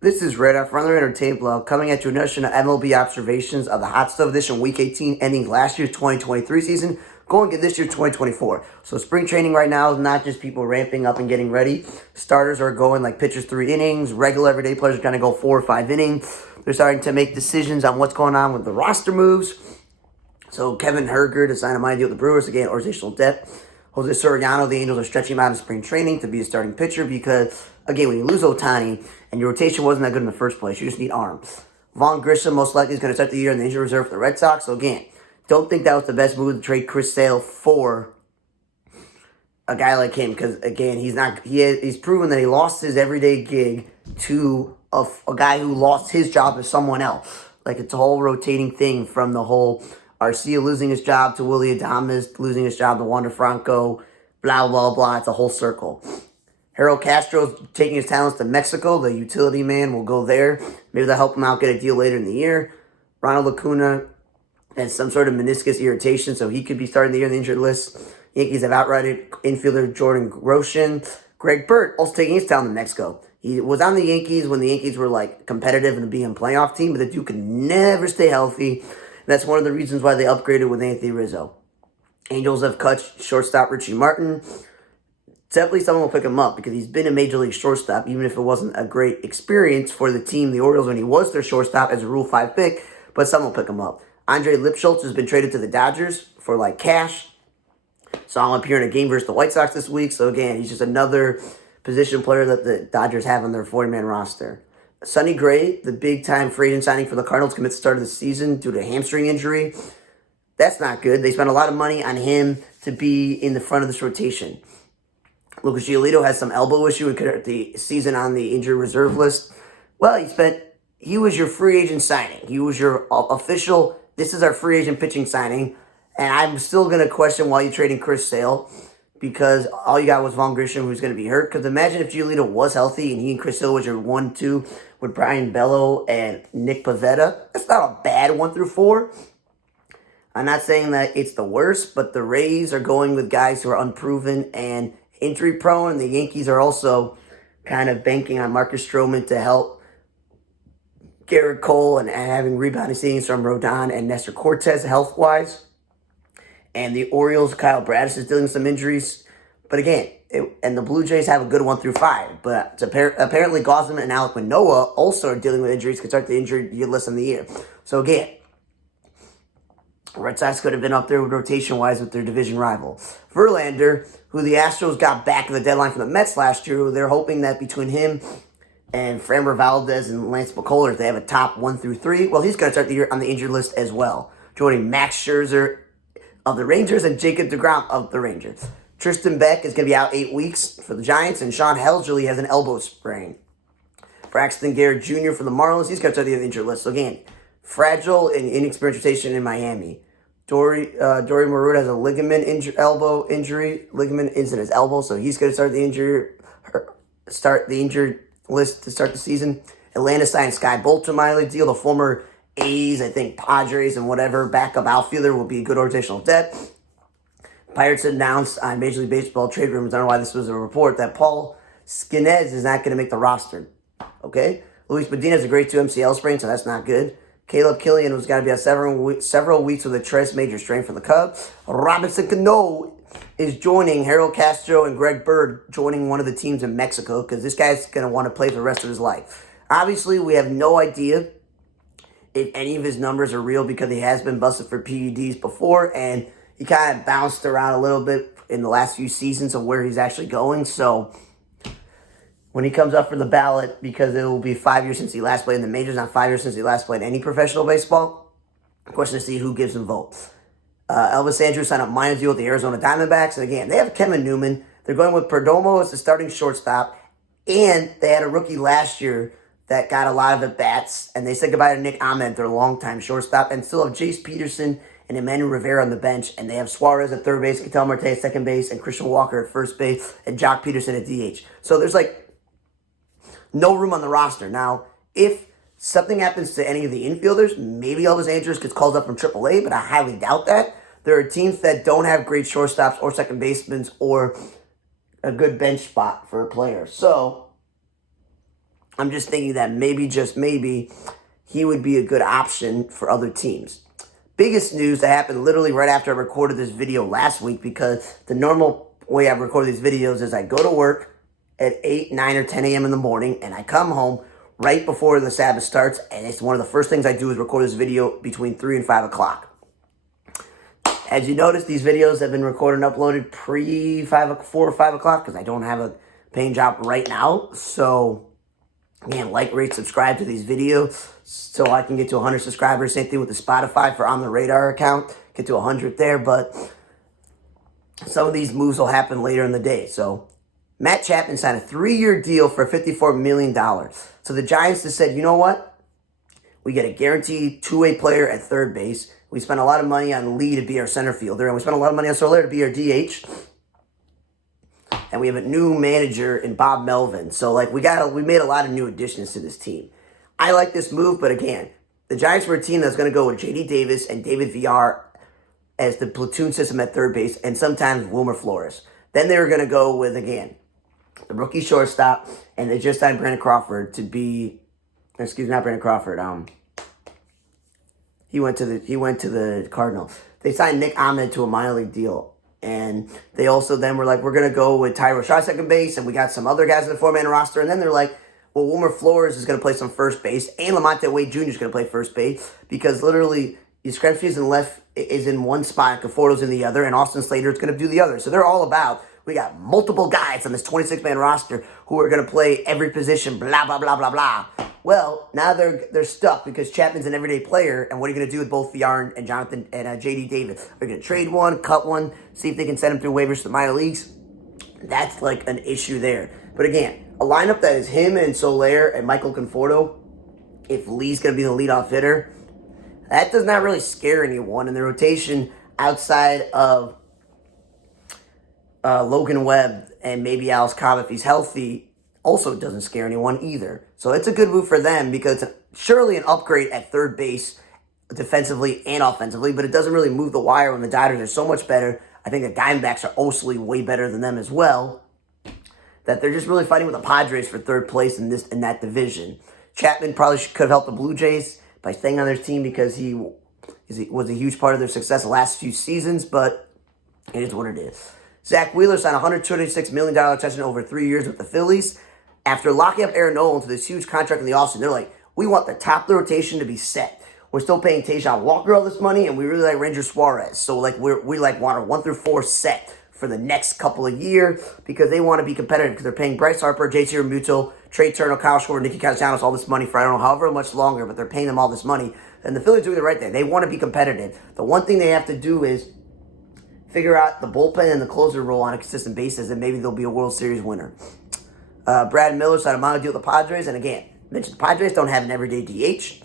This is Red Off Runner Entertainment Blog coming at you with another MLB observations of the Hotstove edition Week 18 ending last year's 2023 season, going into this year's 2024. So spring training right now is not just people ramping up and getting ready. Starters are going like pitchers 3 innings. Regular everyday players are going to go 4 or 5 innings. They're starting to make decisions on what's going on with the roster moves. So Kevin Herger to sign a minor deal with the Brewers to gain organizational depth. Jose Soriano, the Angels are stretching him out in spring training to be a starting pitcher because, again, when you lose Ohtani and your rotation wasn't that good in the first place, you just need arms. Vaughn Grissom most likely is going to start the year in the injury reserve for the Red Sox. So, again, don't think that was the best move to trade Chris Sale for a guy like him because, again, he's proven that he lost his everyday gig to a guy who lost his job to someone else. Like, it's a whole rotating thing from the whole Arcia losing his job to Willie Adames, losing his job to Wander Franco, blah, blah, blah. It's a whole circle. Harold Castro's taking his talents to Mexico. The utility man will go there. Maybe they'll help him out get a deal later in the year. Ronald Acuna has some sort of meniscus irritation, so he could be starting the year on the injured list. Yankees have outrighted infielder Jordan Roshan. Greg Burt also taking his talent to Mexico. He was on the Yankees when the Yankees were like competitive and being a playoff team, but the dude could never stay healthy. That's one of the reasons why they upgraded with Anthony Rizzo. Angels have cut shortstop Richie Martin. Definitely someone will pick him up because he's been a major league shortstop, even if it wasn't a great experience for the team, the Orioles, when he was their shortstop as a Rule 5 pick, but someone will pick him up. Andre Lipschultz has been traded to the Dodgers for like cash. Saw him appear in a game versus the White Sox this week. So again, he's just another position player that the Dodgers have on their 40-man roster. Sonny Gray, the big-time free agent signing for the Cardinals, commits to start of the season due to a hamstring injury. That's not good. They spent a lot of money on him to be in the front of this rotation. Lucas Giolito has some elbow issue and could start the season on the injured reserve list. Well, he was your free agent signing. He was your official, this is our free agent pitching signing. And I'm still going to question why you're trading Chris Sale because all you got was Vaughn Grissom, who's going to be hurt. Because imagine if Giolito was healthy and he and Chris Sale was your 1-2 with Brian Bello and Nick Pivetta. That's not a bad 1-4. I'm not saying that it's the worst, but the Rays are going with guys who are unproven and injury prone. The Yankees are also kind of banking on Marcus Stroman to help Garrett Cole and having rebounding scenes from Rodon and Nestor Cortez health-wise. And the Orioles, Kyle Bradish is dealing with some injuries. But again, and the Blue Jays have a good 1-5. But apparently Gosman and Alek Manoah also are dealing with injuries, could start the injured list in the year. So again, Red Sox could have been up there with rotation-wise with their division rival. Verlander, who the Astros got back in the deadline from the Mets last year, they're hoping that between him and Framber Valdez and Lance McCullers, they have a top 1-3. Well, he's going to start the year on the injured list as well, joining Max Scherzer of the Rangers and Jacob deGrom of the Rangers. Tristan Beck is going to be out 8 weeks for the Giants, and Sean Helsley has an elbow sprain. Braxton Garrett Jr. for the Marlins, he's going to start the injured list. So again, fragile and inexperienced rotation in Miami. Dory Maroon has a elbow injury. Ligament is in his elbow, so he's going to start the injured list to start the season. Atlanta signed Sky Bolt to a minor league deal. The former A's, I think Padres and whatever backup outfielder will be a good rotational depth. Pirates announced on Major League Baseball trade rumors, I don't know why this was a report, that Paul Skenes is not going to make the roster. Okay? Luis Medina has a grade 2 MCL sprain, so that's not good. Caleb Killian was going to be out several weeks with a tres major strain for the Cubs. Robinson Cano is joining Harold Castro and Greg Bird, joining one of the teams in Mexico, because this guy's going to want to play for the rest of his life. Obviously, we have no idea if any of his numbers are real because he has been busted for PEDs before, and he kind of bounced around a little bit in the last few seasons of where he's actually going. So when he comes up for the ballot, because it will be 5 years since he last played in the majors, not 5 years since he last played any professional baseball, question to see who gives him votes. Elvis Andrus signed a minor deal with the Arizona Diamondbacks, and again, they have Kevin Newman. They're going with Perdomo as the starting shortstop, and they had a rookie last year that got a lot of at-bats, and they said goodbye to Nick Ahmed, their longtime shortstop, and still have Jace Peterson and Emmanuel Rivera on the bench, and they have Suarez at third base, Ketel Marte at second base, and Christian Walker at first base, and Jock Peterson at DH. So there's no room on the roster. Now, if something happens to any of the infielders, maybe Elvis Andrus gets called up from AAA, but I highly doubt that. There are teams that don't have great shortstops or second basemen or a good bench spot for a player. So I'm just thinking that maybe, just maybe, he would be a good option for other teams. Biggest news that happened literally right after I recorded this video last week, because the normal way I record these videos is I go to work at 8, 9, or 10 a.m. in the morning, and I come home right before the Sabbath starts, and it's one of the first things I do is record this video between 3 and 5 o'clock. As you notice, these videos have been recorded and uploaded pre-4 or 5 o'clock because I don't have a paying job right now. So, again, like, rate, subscribe to these videos so I can get to 100 subscribers. Same thing with the Spotify for On The Radar account. Get to 100 there, but some of these moves will happen later in the day. So, Matt Chapman signed a 3-year deal for $54 million. So the Giants just said, you know what? We get a guaranteed two-way player at third base. We spent a lot of money on Lee to be our center fielder, and we spent a lot of money on Soler to be our DH. And we have a new manager in Bob Melvin. So, like, we made a lot of new additions to this team. I like this move, but again, the Giants were a team that's going to go with J.D. Davis and David Villar as the platoon system at third base, and sometimes Wilmer Flores. Then they were going to go with, again, the rookie shortstop, and they just signed Brandon Crawford to be, not Brandon Crawford, he went to the Cardinals. They signed Nick Ahmed to a minor league deal. And they also then were like, we're going to go with Tyro Shaw second base, and we got some other guys in the four-man roster. And then they're like, well, Wilmer Flores is going to play some first base, and Lamonte Wade Jr. is going to play first base, because literally Yastrzemski is in left, is in one spot, Conforto's in the other, and Austin Slater is going to do the other. So they're all about, we got multiple guys on this 26-man roster who are going to play every position, blah, blah, blah, blah, blah. Well, now they're stuck because Chapman's an everyday player, and what are you going to do with both VR and Jonathan and J.D. Davis? Are you going to trade one, cut one, see if they can send him through waivers to the minor leagues? That's like an issue there. But again, a lineup that is him and Soler and Michael Conforto, if Lee's going to be the leadoff hitter, that does not really scare anyone. And the rotation outside of Logan Webb and maybe Alex Cobb, if he's healthy, also doesn't scare anyone either. So it's a good move for them because it's surely an upgrade at third base defensively and offensively, but it doesn't really move the wire when the Dodgers are so much better. I think the Diamondbacks are also way better than them as well, that they're just really fighting with the Padres for third place in that division. Chapman probably could have helped the Blue Jays by staying on their team because he was a huge part of their success the last few seasons, but it is what it is. Zach Wheeler signed a $126 million extension over 3 years with the Phillies. After locking up Aaron Nolan to this huge contract in the offseason, they're like, we want the top of the rotation to be set. We're still paying Tayshaun Walker all this money, and we really like Ranger Suarez. So, like, we want our 1 through 4 set for the next couple of years because they want to be competitive because they're paying Bryce Harper, JT Realmuto, Trey Turner, Kyle Schwarber, Nicky Castellanos all this money for I don't know however much longer, but they're paying them all this money. And the Phillies are doing the right thing. They want to be competitive. The one thing they have to do is figure out the bullpen and the closer role on a consistent basis, and maybe they'll be a World Series winner. Brad Miller signed a minor deal with the Padres, and again, mentioned the Padres don't have an everyday DH.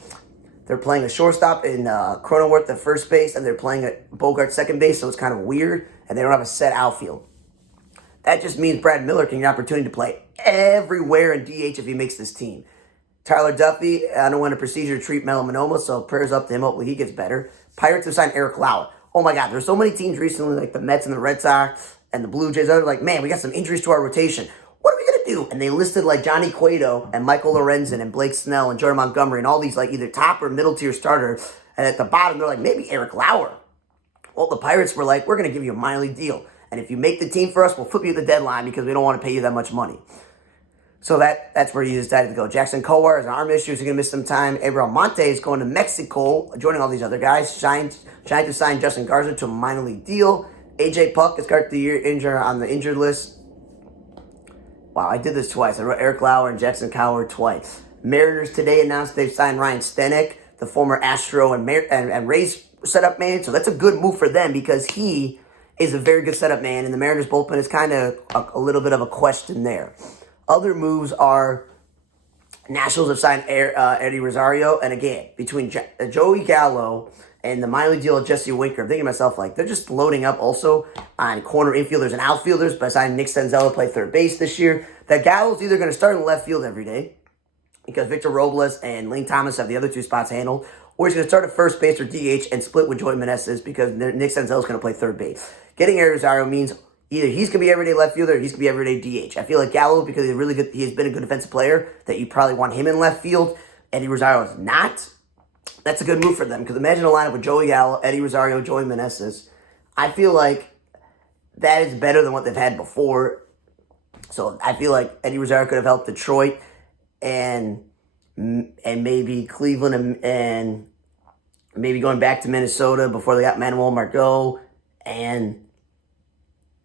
They're playing a shortstop in Cronenworth at first base, and they're playing a Bogart second base, so it's kind of weird, and they don't have a set outfield. That just means Brad Miller can get an opportunity to play everywhere in DH if he makes this team. Tyler Duffy underwent a procedure to treat melanoma, so prayers up to him. Hopefully he gets better. Pirates have signed Eric Lauer. Oh my God, there's so many teams recently, like the Mets and the Red Sox and the Blue Jays. They're like, man, we got some injuries to our rotation. What are we going to do? And they listed like Johnny Cueto and Michael Lorenzen and Blake Snell and Jordan Montgomery and all these like either top or middle tier starters. And at the bottom, they're like, maybe Eric Lauer. Well, the Pirates were like, we're going to give you a minor league deal. And if you make the team for us, we'll flip you at the deadline because we don't want to pay you that much money. So that's where he decided to go. Jackson Kowar has an arm issue. He's going to miss some time. Abraham Monte is going to Mexico, joining all these other guys. Trying to sign Justin Garza to a minor league deal. AJ Puck has got the year injured on the injured list. Wow, I did this twice. I wrote Eric Lauer and Jackson Kowar twice. Mariners today announced they've signed Ryan Stenek, the former Astro and Rays setup man. So that's a good move for them because he is a very good setup man, and the Mariners bullpen is kind of a little bit of a question there. Other moves are Nationals have signed Eddie Rosario, and again, between Joey Gallo and the minor league deal of Jesse Winker, I'm thinking to myself, like, they're just loading up also on corner infielders and outfielders by signing Nick Senzel to play third base this year. That Gallo's either going to start in left field every day because Victor Robles and Lane Thomas have the other two spots handled, or he's going to start at first base or DH and split with Joey Meneses because Nick Senzel is going to play third base. Getting Eddie Rosario means either he's going to be everyday left fielder or he's going to be everyday DH. I feel like Gallo, because he's really good, he's been a good defensive player, that you probably want him in left field. Eddie Rosario is not. That's a good move for them, because imagine a lineup with Joey Gallo, Eddie Rosario, Joey Meneses. I feel like that is better than what they've had before. So I feel like Eddie Rosario could have helped Detroit and maybe Cleveland and maybe going back to Minnesota before they got Manuel Margot and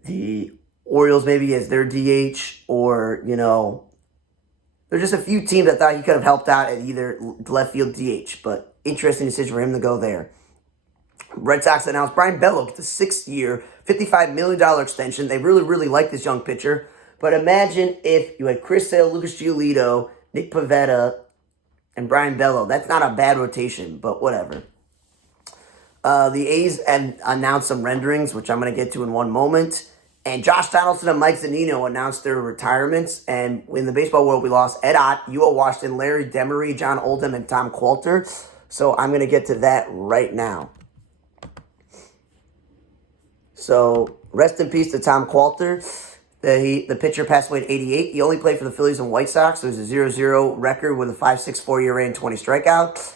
the Orioles maybe as their DH, or, there's just a few teams I thought he could have helped out at either left field DH, but interesting decision for him to go there. Red Sox announced Brian Bello gets a 6-year, $55 million extension. They really, really like this young pitcher. But imagine if you had Chris Sale, Lucas Giolito, Nick Pivetta, and Brian Bello. That's not a bad rotation, but whatever. The A's announced some renderings, which I'm going to get to in one moment. And Josh Donaldson and Mike Zunino announced their retirements. And in the baseball world, we lost Ed Ott, Ewell Washington, Larry Demery, John Oldham, and Tom Coulter. So I'm going to get to that right now. So rest in peace to Tom Coulter. The pitcher passed away at 88. He only played for the Phillies and White Sox. So it was a 0-0 record with a 5.64 ERA and 20 strikeouts.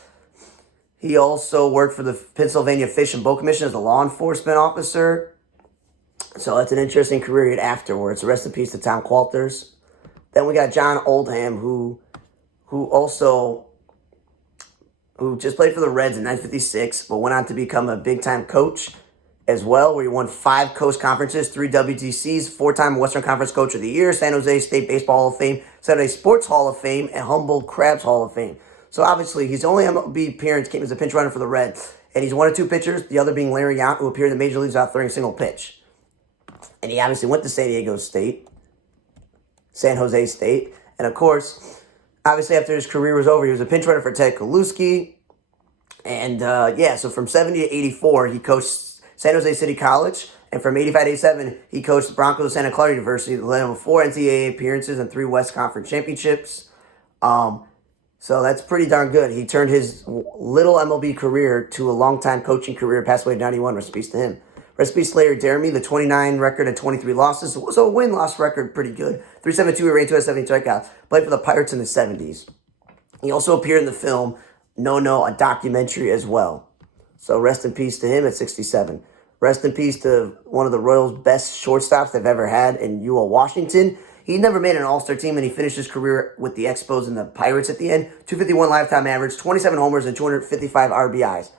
He also worked for the Pennsylvania Fish and Boat Commission as a law enforcement officer. So that's an interesting career afterwards. Rest in peace to Tom Coulters. Then we got John Oldham, who just played for the Reds in 1956, but went on to become a big-time coach as well, where he won 5 Coast Conferences, 3 WTCs, 4-time Western Conference Coach of the Year, San Jose State Baseball Hall of Fame, San Jose Sports Hall of Fame, and Humboldt Crabs Hall of Fame. So obviously, his only MLB appearance came as a pinch runner for the Reds, and he's one of 2 pitchers, the other being Larry Yount, who appeared in the Major Leagues without throwing a single pitch. And he obviously went to San Diego State, San Jose State. And of course, obviously after his career was over, he was a pinch runner for Ted Kaluski. And so from 70 to 84, he coached San Jose City College. And from 85 to 87, he coached the Broncos of Santa Clara University, led him with 4 NCAA appearances and 3 West Conference championships. So that's pretty darn good. He turned his little MLB career to a long-time coaching career, passed away at 91. Rest in peace to him. Rest in peace, Larry Dermy, the 29 record and 23 losses. So a win-loss record, pretty good. 3.72 ERA, 2.70 strikeouts. Played for the Pirates in the 70s. He also appeared in the film No, a documentary as well. So rest in peace to him at 67. Rest in peace to one of the Royals' best shortstops they've ever had in Ewell Washington. He never made an All-Star team, and he finished his career with the Expos and the Pirates at the end. 251 lifetime average, 27 homers, and 255 RBIs.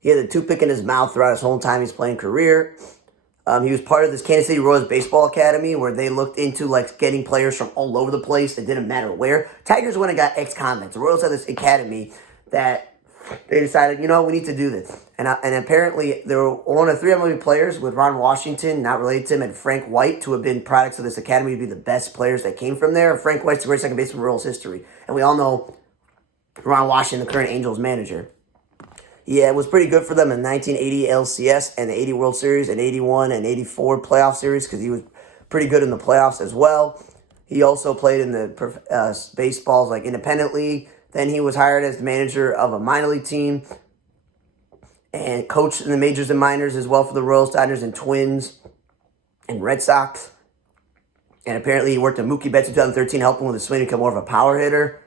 He had a toothpick in his mouth throughout his whole time he's playing career. He was part of this Kansas City Royals Baseball Academy where they looked into getting players from all over the place. It didn't matter where. Tigers went and got ex-convicts. The Royals had this academy that they decided, we need to do this. And apparently there were one of 3 MLB players with Ron Washington, not related to him, and Frank White, to have been products of this academy to be the best players that came from there. Frank White's the greatest second baseman in Royals history. And we all know Ron Washington, the current Angels manager. Yeah, it was pretty good for them in 1980 LCS and the 80 World Series and 81 and 84 playoff series because he was pretty good in the playoffs as well. He also played in the baseballs independent league. Then he was hired as the manager of a minor league team and coached in the majors and minors as well for the Royals, Dodgers, and Twins and Red Sox. And apparently he worked at Mookie Betts in 2013, helping with his swing to become more of a power hitter.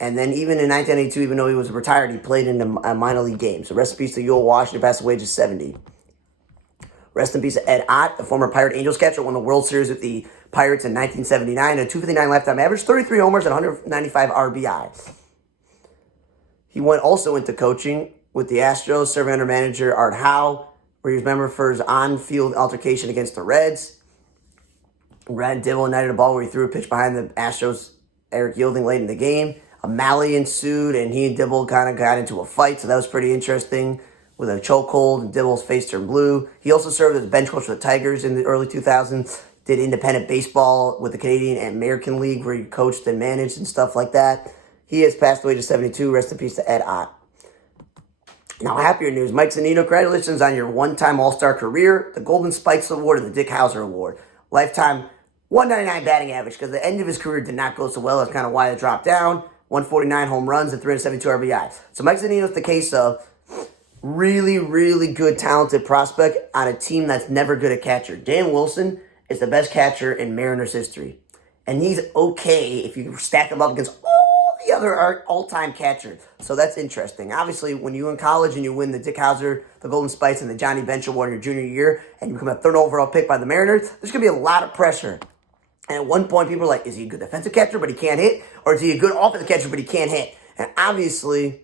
And then even in 1982, even though he was retired, he played in a minor league game. So rest in peace to Ewell Washington, passed away just 70. Rest in peace to Ed Ott, the former Pirate Angels catcher, won the World Series with the Pirates in 1979, a 259 lifetime average, 33 homers, and 195 RBI. He went also into coaching with the Astros, serving under manager Art Howe, where he was member for his on-field altercation against the Reds. Brad Dibble ignited a ball where he threw a pitch behind the Astros' Eric Yielding late in the game. A melee ensued, and he and Dibble kind of got into a fight, so that was pretty interesting with a chokehold, and Dibble's face turned blue. He also served as bench coach for the Tigers in the early 2000s, did independent baseball with the Canadian and American League, where he coached and managed and stuff like that. He has passed away to 72. Rest in peace to Ed Ott. Now, happier news. Mike Zunino, congratulations on your one-time All-Star career, the Golden Spikes Award and the Dick Hauser Award. Lifetime 199 batting average, because the end of his career did not go so well. That's kind of why it dropped down. 149 home runs and 372 RBI. So Mike Zunino's the case of really, really good, talented prospect on a team that's never good at catcher. Dan Wilson is the best catcher in Mariners history. And he's okay if you stack him up against all the other all-time catchers. So that's interesting. Obviously, when you're in college and you win the Dick Howser, the Golden Spikes, and the Johnny Bench Award in your junior year, and you become a third overall pick by the Mariners, there's going to be a lot of pressure. And at one point, people are like, is he a good defensive catcher, but he can't hit? Or is he a good offensive catcher, but he can't hit? And obviously,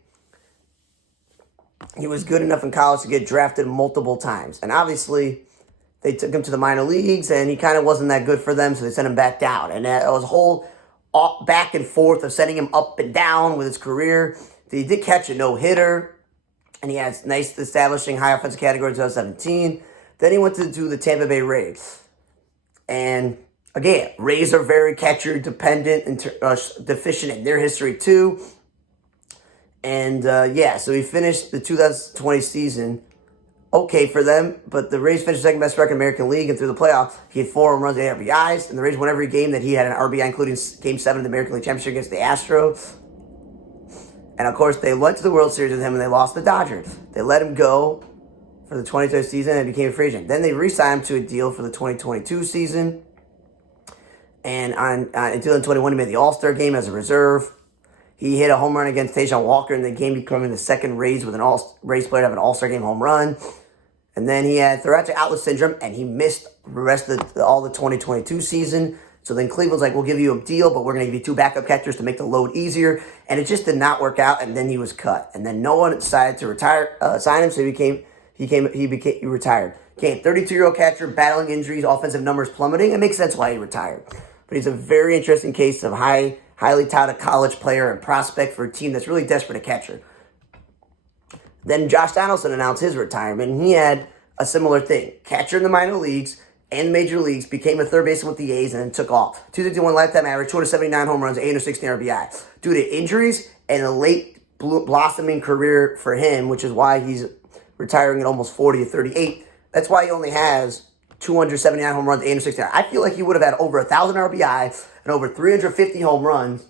he was good enough in college to get drafted multiple times. And obviously, they took him to the minor leagues, and he kind of wasn't that good for them, so they sent him back down. And it was a whole back and forth of sending him up and down with his career. He did catch a no-hitter, and he has nice establishing high offensive category in 2017. Then he went to do the Tampa Bay Rays. And again, Rays are very catcher-dependent and deficient in their history, too. And, so he finished the 2020 season okay for them, but the Rays finished second best record in the American League, and through the playoffs, he had 4 home runs and 8 RBIs, and the Rays won every game that he had an RBI, including Game 7 of the American League Championship against the Astros. And, of course, they went to the World Series with him, and they lost the Dodgers. They let him go for the 2020 season and became a free agent. Then they re-signed him to a deal for the 2022 season, and in 2021, he made the All-Star game as a reserve. He hit a home run against Tajon Walker in the game, becoming the second Rays player to have an All-Star game home run. And then he had thoracic outlet syndrome, and he missed the rest of all the 2022 season. So then Cleveland's like, we'll give you a deal, but we're going to give you 2 backup catchers to make the load easier. And it just did not work out, and then he was cut. And then no one decided to sign him, so he retired. Okay, 32-year-old catcher, battling injuries, offensive numbers plummeting. It makes sense why he retired. But he's a very interesting case of highly touted college player and prospect for a team that's really desperate at catcher. Then Josh Donaldson announced his retirement, and he had a similar thing. Catcher in the minor leagues and major leagues, became a third baseman with the A's, and then took off. 251 lifetime average, 279 home runs, 816 RBI. Due to injuries and a late blossoming career for him, which is why he's retiring at almost 40 or 38, that's why he only has 279 home runs, 816. I feel like he would have had over 1,000 RBI and over 350 home runs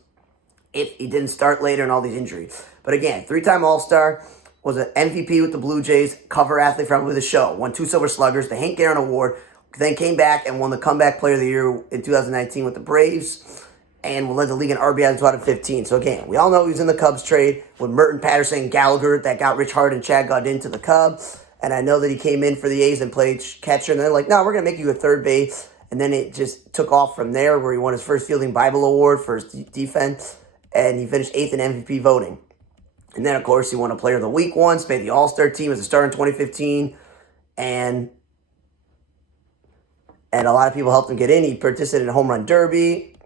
if he didn't start later and all these injuries. But again, 3-time All-Star, was an MVP with the Blue Jays, cover athlete from with the show, won 2 Silver Sluggers, the Hank Aaron Award, then came back and won the Comeback Player of the Year in 2019 with the Braves, and led the league in RBI in 2015. So again, we all know he was in the Cubs trade with Merton, Patterson, Gallagher, that got Rich Hart and Chad Gaudin to the Cubs. And I know that he came in for the A's and played catcher, and they're like, no, we're going to make you a third base. And then it just took off from there, where he won his first Fielding Bible Award for his defense, and he finished 8th in MVP voting. And then, of course, he won a Player of the Week once, made the All-Star team as a starter in 2015, and a lot of people helped him get in. He participated in a home run derby.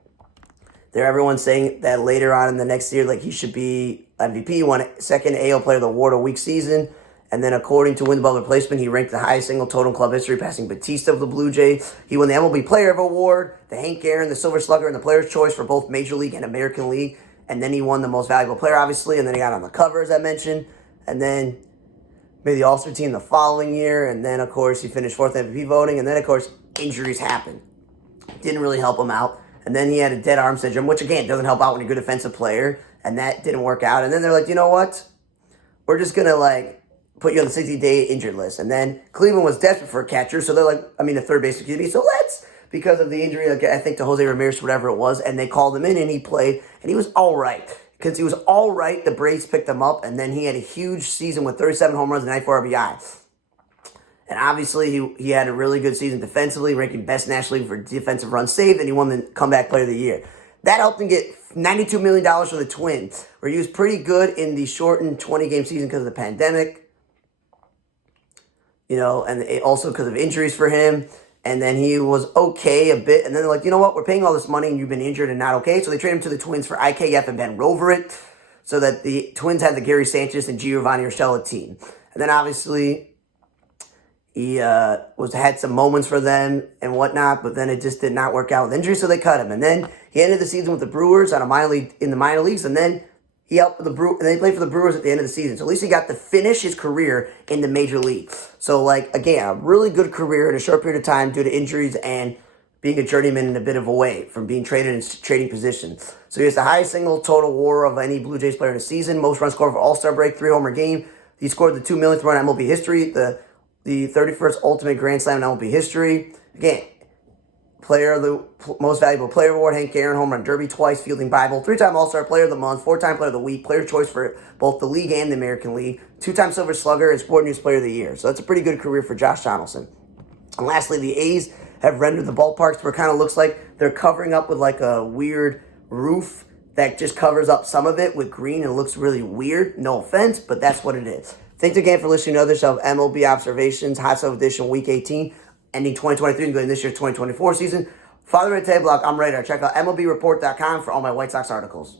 Everyone's saying that later on in the next year, like, he should be MVP. He won second AL Player of the Award a week season. And then, according to Win Above Replacement, he ranked the highest single total in club history, passing Batista of the Blue Jays. He won the MLB Player of Award, the Hank Aaron, the Silver Slugger, and the Player's Choice for both Major League and American League. And then he won the Most Valuable Player, obviously. And then he got on the cover, as I mentioned. And then made the All-Star team the following year. And then, of course, he finished 4th MVP voting. And then, of course, injuries happened. Didn't really help him out. And then he had a dead arm syndrome, which, again, doesn't help out when you're a good defensive plaer. And that didn't work out. And then they're like, you know what? We're just going to, put you on the 60-day injured list. And then Cleveland was desperate for a catcher. So they're like, a third baseman QB. So because of the injury, I think to Jose Ramirez, whatever it was, and they called him in and he played. And he was all right. Because he was all right, the Braves picked him up. And then he had a huge season with 37 home runs and 94 RBI. And obviously, he had a really good season defensively, ranking best nationally for defensive runs saved, and he won the Comeback Player of the Year. That helped him get $92 million from the Twins, where he was pretty good in the shortened 20-game season because of the pandemic. And also because of injuries for him. And then he was okay a bit. And then they're like, you know what? We're paying all this money and you've been injured and not okay. So they traded him to the Twins for IKF and Ben Roverit, so that the Twins had the Gary Sanchez and Giovanni Urshela team. And then obviously he had some moments for them and whatnot, but then it just did not work out with injuries, so they cut him. And then he ended the season with the Brewers in the minor leagues, and then he helped and they played for the Brewers at the end of the season. So at least he got to finish his career in the major league. So, again, a really good career in a short period of time due to injuries and being a journeyman in a bit of a way from being traded in trading positions. So he has the highest single total WAR of any Blue Jays player in a season, most runs scored for All-Star break, 3 homer game, He scored the 2 millionth run in MLB history, the 31st ultimate grand slam in MLB history. Again, player of the most valuable player award, Hank Aaron, home run derby twice, fielding Bible, 3-time All-Star player of the month, 4-time player of the week, player choice for both the league and the American League, 2-time Silver Slugger, and Sport News player of the year. So that's a pretty good career for Josh Donaldson. And lastly, the A's have rendered the ballparks where it kind of looks like they're covering up with like a weird roof that just covers up some of it with green and it looks really weird. No offense, but that's what it is. Thanks again for listening to another show of MLB Observations, Hot Stove Edition Week 18, ending 2023 and going this year's 2024 season. Follow me on the table block. I'm Radar. Check out MLBReport.com for all my White Sox articles.